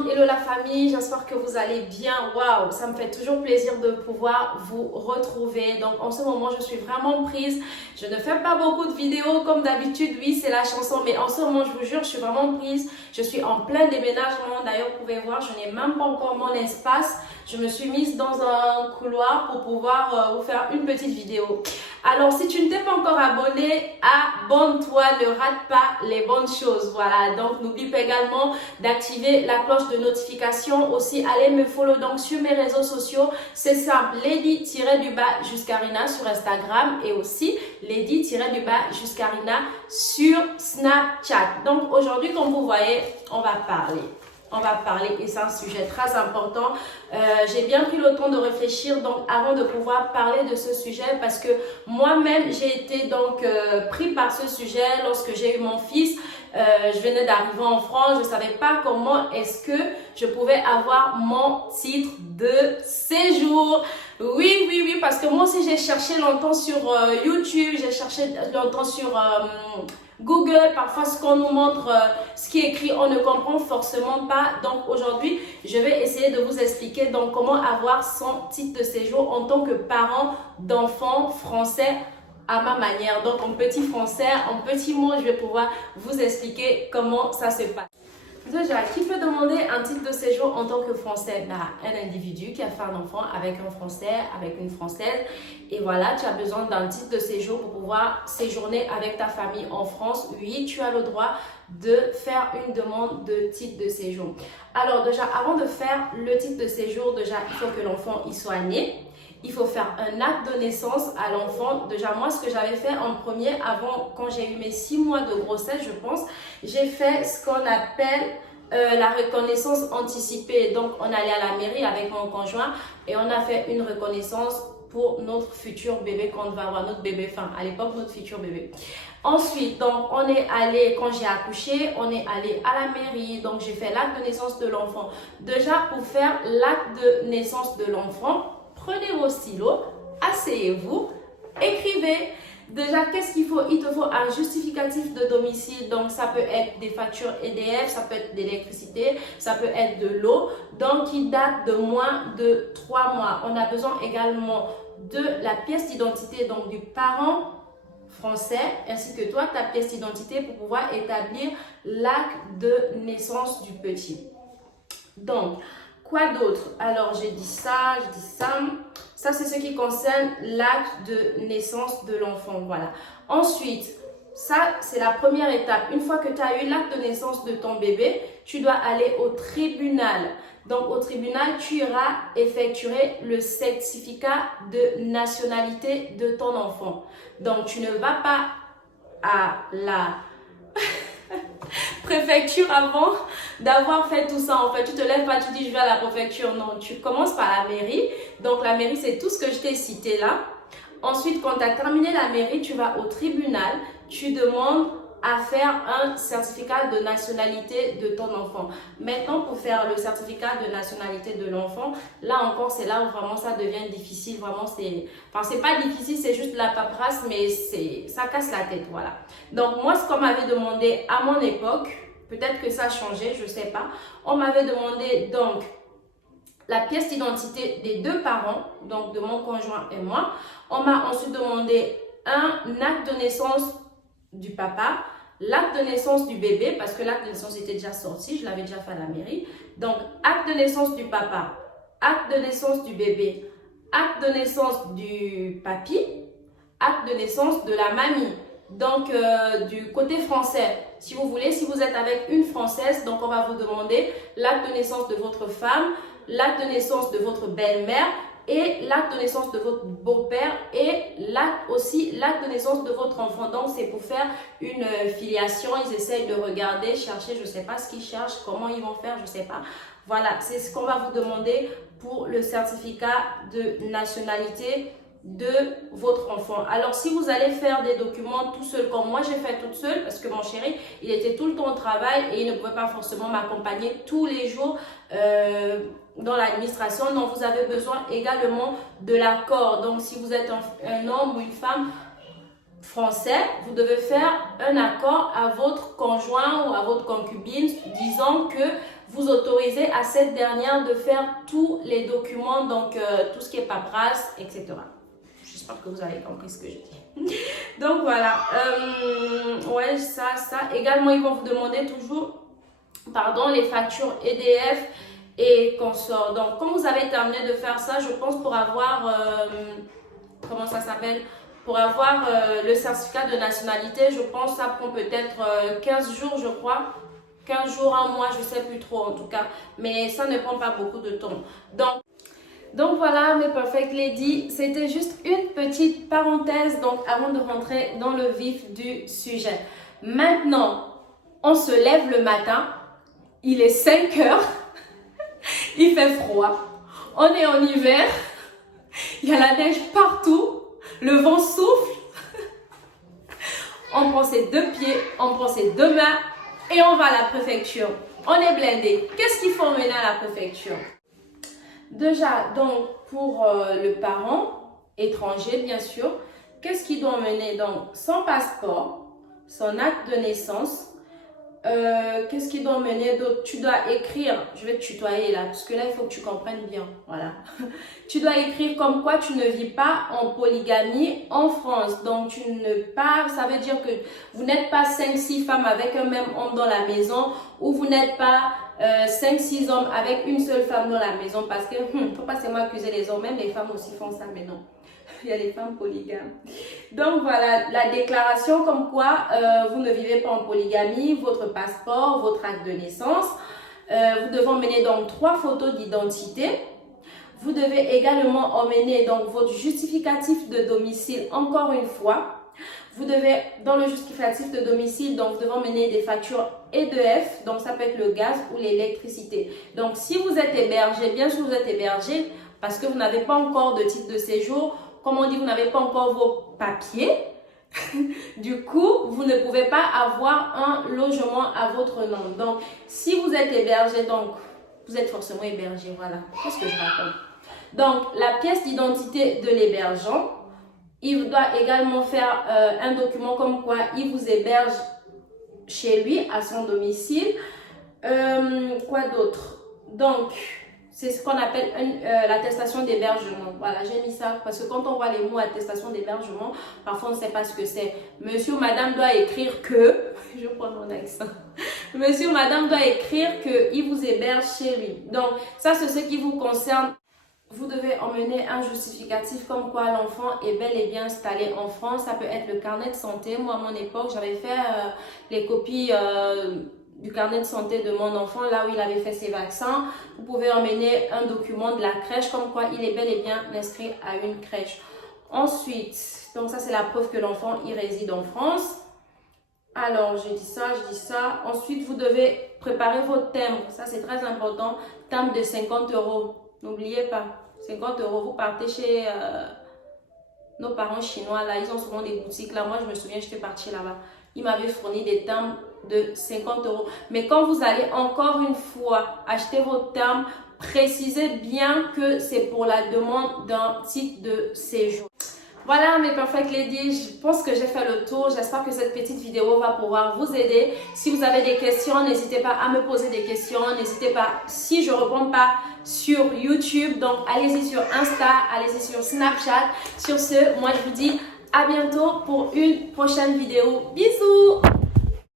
monde, hello la famille, j'espère que vous allez bien. Waouh, ça me fait toujours plaisir de pouvoir vous retrouver. Donc en ce moment, je suis vraiment prise. Je ne fais pas beaucoup de vidéos comme d'habitude, oui, c'est la chanson, mais en ce moment, je vous jure, je suis vraiment prise. Je suis en plein déménagement. D'ailleurs, vous pouvez voir, je n'ai même pas encore mon espace. Je me suis mise dans un couloir pour pouvoir vous faire une petite vidéo. Alors, si tu ne t'es pas encore abonné, abonne-toi, ne rate pas les bonnes choses. Voilà, donc n'oublie pas également d'activer la cloche de notification. Aussi, allez me follow donc sur mes réseaux sociaux. C'est simple, Lady-du-bas Juscarina sur Instagram et aussi Lady-du-bas Juscarina sur Snapchat. Donc aujourd'hui, comme vous voyez, on va parler et c'est un sujet très important. J'ai bien pris le temps de réfléchir donc avant de pouvoir parler de ce sujet parce que moi-même j'ai été donc pris par ce sujet lorsque j'ai eu mon fils. Je venais d'arriver en France, je ne savais pas comment est-ce que je pouvais avoir mon titre de séjour. Oui, parce que moi aussi j'ai cherché longtemps sur YouTube, j'ai cherché longtemps sur Google. Parfois ce qu'on nous montre, ce qui est écrit, on ne comprend forcément pas. Donc aujourd'hui, je vais essayer de vous expliquer donc comment avoir son titre de séjour en tant que parent d'enfants français à ma manière. Donc en petit français, en petits mots, je vais pouvoir vous expliquer comment ça se passe. Déjà, qui peut demander un titre de séjour en tant que Français? Un individu qui a fait un enfant avec un Français, avec une Française. Et voilà, tu as besoin d'un titre de séjour pour pouvoir séjourner avec ta famille en France. Oui, tu as le droit de faire une demande de titre de séjour. Alors déjà, avant de faire le titre de séjour, déjà, il faut que l'enfant y soit né. Il faut faire un acte de naissance à l'enfant. Déjà, moi, ce que j'avais fait en premier, avant, quand j'ai eu mes 6 mois de grossesse, je pense, j'ai fait ce qu'on appelle la reconnaissance anticipée. Donc, on allait à la mairie avec mon conjoint et on a fait une reconnaissance pour notre futur bébé qu'on va avoir, notre bébé, enfin, à l'époque, notre futur bébé. Ensuite, donc, on est allé, quand j'ai accouché, on est allé à la mairie. Donc, j'ai fait l'acte de naissance de l'enfant. Déjà, pour faire l'acte de naissance de l'enfant, prenez vos stylos, asseyez-vous, écrivez. Déjà, qu'est-ce qu'il faut? Il te faut un justificatif de domicile. Donc, ça peut être des factures EDF, ça peut être d'électricité, ça peut être de l'eau. Donc, qui date de moins de 3 mois. On a besoin également de la pièce d'identité donc du parent français ainsi que toi, ta pièce d'identité pour pouvoir établir l'acte de naissance du petit. Donc, quoi d'autre? Alors, j'ai dit ça, Ça, c'est ce qui concerne l'acte de naissance de l'enfant. Voilà. Ensuite, ça, c'est la première étape. Une fois que tu as eu l'acte de naissance de ton bébé, tu dois aller au tribunal. Donc, au tribunal, tu iras effectuer le certificat de nationalité de ton enfant. Donc, tu ne vas pas à la préfecture avant d'avoir fait tout ça. En fait, tu te lèves pas, tu dis je vais à la préfecture. Non, tu commences par la mairie. Donc la mairie, c'est tout ce que je t'ai cité là. Ensuite, quand tu as terminé la mairie, tu vas au tribunal, tu demandes à faire un certificat de nationalité de ton enfant. Maintenant, pour faire le certificat de nationalité de l'enfant, là encore, c'est là où vraiment ça devient difficile. Vraiment, c'est pas difficile, c'est juste la paperasse, mais ça casse la tête, voilà. Donc, moi, ce qu'on m'avait demandé à mon époque, peut-être que ça a changé, je sais pas. On m'avait demandé donc la pièce d'identité des 2 parents, donc de mon conjoint et moi. On m'a ensuite demandé un acte de naissance du papa, l'acte de naissance du bébé, parce que l'acte de naissance était déjà sorti, je l'avais déjà fait à la mairie. Donc, acte de naissance du papa, acte de naissance du bébé, acte de naissance du papy, acte de naissance de la mamie. Donc, du côté français, si vous voulez, si vous êtes avec une Française, donc on va vous demander l'acte de naissance de votre femme, l'acte de naissance de votre belle-mère et l'acte de naissance de votre beau-père et l'acte de naissance de votre enfant. Donc, c'est pour faire une filiation. Ils essayent de regarder, chercher, je ne sais pas ce qu'ils cherchent, comment ils vont faire, je ne sais pas. Voilà, c'est ce qu'on va vous demander pour le certificat de nationalité de votre enfant. Alors, si vous allez faire des documents tout seul, comme moi j'ai fait toute seule, parce que mon chéri, il était tout le temps au travail et il ne pouvait pas forcément m'accompagner tous les jours dans l'administration. Donc, vous avez besoin également de l'accord. Donc, si vous êtes un homme ou une femme français, vous devez faire un accord à votre conjoint ou à votre concubine disant que vous autorisez à cette dernière de faire tous les documents, donc tout ce qui est paperasse, etc. J'espère que vous avez compris ce que je dis. Donc voilà, ouais, ça. Également, ils vont vous demander toujours, pardon, les factures EDF et consorts. Donc, quand vous avez terminé de faire ça, je pense pour avoir, comment ça s'appelle? Pour avoir le certificat de nationalité, je pense que ça prend peut-être 15 jours, je crois. 15 jours, un mois, je ne sais plus trop en tout cas. Mais ça ne prend pas beaucoup de temps. Donc voilà mes Perfect Lady, c'était juste une petite parenthèse donc avant de rentrer dans le vif du sujet. Maintenant, on se lève le matin, il est 5 heures, il fait froid, on est en hiver, il y a la neige partout, le vent souffle, on prend ses 2 pieds, on prend ses 2 mains et on va à la préfecture. On est blindé. Qu'est-ce qu'il faut emmener à la préfecture? Déjà, donc, pour le parent étranger, bien sûr, qu'est-ce qu'il doit emmener? Donc, son passeport, son acte de naissance. Qu'est-ce qu'il doit emmener d'autre? Tu dois écrire, je vais te tutoyer là, parce que là, il faut que tu comprennes bien. Voilà. Tu dois écrire comme quoi tu ne vis pas en polygamie en France. Donc, tu ne pas, ça veut dire que vous n'êtes pas 5-6 femmes avec un même homme dans la maison, ou vous n'êtes pas 5-6 hommes avec une seule femme dans la maison, parce que faut pas seulement accuser les hommes, même les femmes aussi font ça, mais non. Il y a les femmes polygames. Donc voilà, la déclaration comme quoi vous ne vivez pas en polygamie, votre passeport, votre acte de naissance. Vous devez emmener donc 3 photos d'identité. Vous devez également emmener donc votre justificatif de domicile encore une fois. Vous devez, dans le justificatif de domicile, donc vous devez emmener des factures EDF, donc ça peut être le gaz ou l'électricité. Donc si vous êtes hébergé, bien sûr vous êtes hébergé parce que vous n'avez pas encore de titre de séjour, comme on dit, vous n'avez pas encore vos papiers. Du coup, vous ne pouvez pas avoir un logement à votre nom. Donc, si vous êtes hébergé, donc, vous êtes forcément hébergé. Voilà. Qu'est-ce que je raconte? Donc, la pièce d'identité de l'hébergeant. Il doit également faire un document comme quoi il vous héberge chez lui, à son domicile. Quoi d'autre? Donc, c'est ce qu'on appelle l'attestation d'hébergement. Voilà, j'ai mis ça parce que quand on voit les mots attestation d'hébergement, parfois on ne sait pas ce que c'est. Monsieur ou madame doit écrire que, je prends mon accent, monsieur ou madame doit écrire qu'il vous héberge chez lui. Donc, ça c'est ce qui vous concerne. Vous devez emmener un justificatif comme quoi l'enfant est bel et bien installé en France. Ça peut être le carnet de santé. Moi, à mon époque, j'avais fait les copies du carnet de santé de mon enfant, là où il avait fait ses vaccins. Vous pouvez emmener un document de la crèche comme quoi il est bel et bien inscrit à une crèche. Ensuite, donc ça c'est la preuve que l'enfant y réside en France. Alors, je dis ça. Ensuite, vous devez préparer votre timbre. Ça, c'est très important. Timbre de 50 €. N'oubliez pas, 50 €, vous partez chez nos parents chinois, là, ils ont souvent des boutiques. Là, moi, je me souviens, j'étais partie là-bas. Ils m'avaient fourni des timbres de 50 €. Mais quand vous allez encore une fois acheter votre timbre, précisez bien que c'est pour la demande d'un titre de séjour. Voilà mes Perfect Lady, je pense que j'ai fait le tour. J'espère que cette petite vidéo va pouvoir vous aider. Si vous avez des questions, n'hésitez pas à me poser des questions. N'hésitez pas, si je ne réponds pas sur YouTube, donc allez-y sur Insta, allez-y sur Snapchat. Sur ce, moi je vous dis à bientôt pour une prochaine vidéo. Bisous!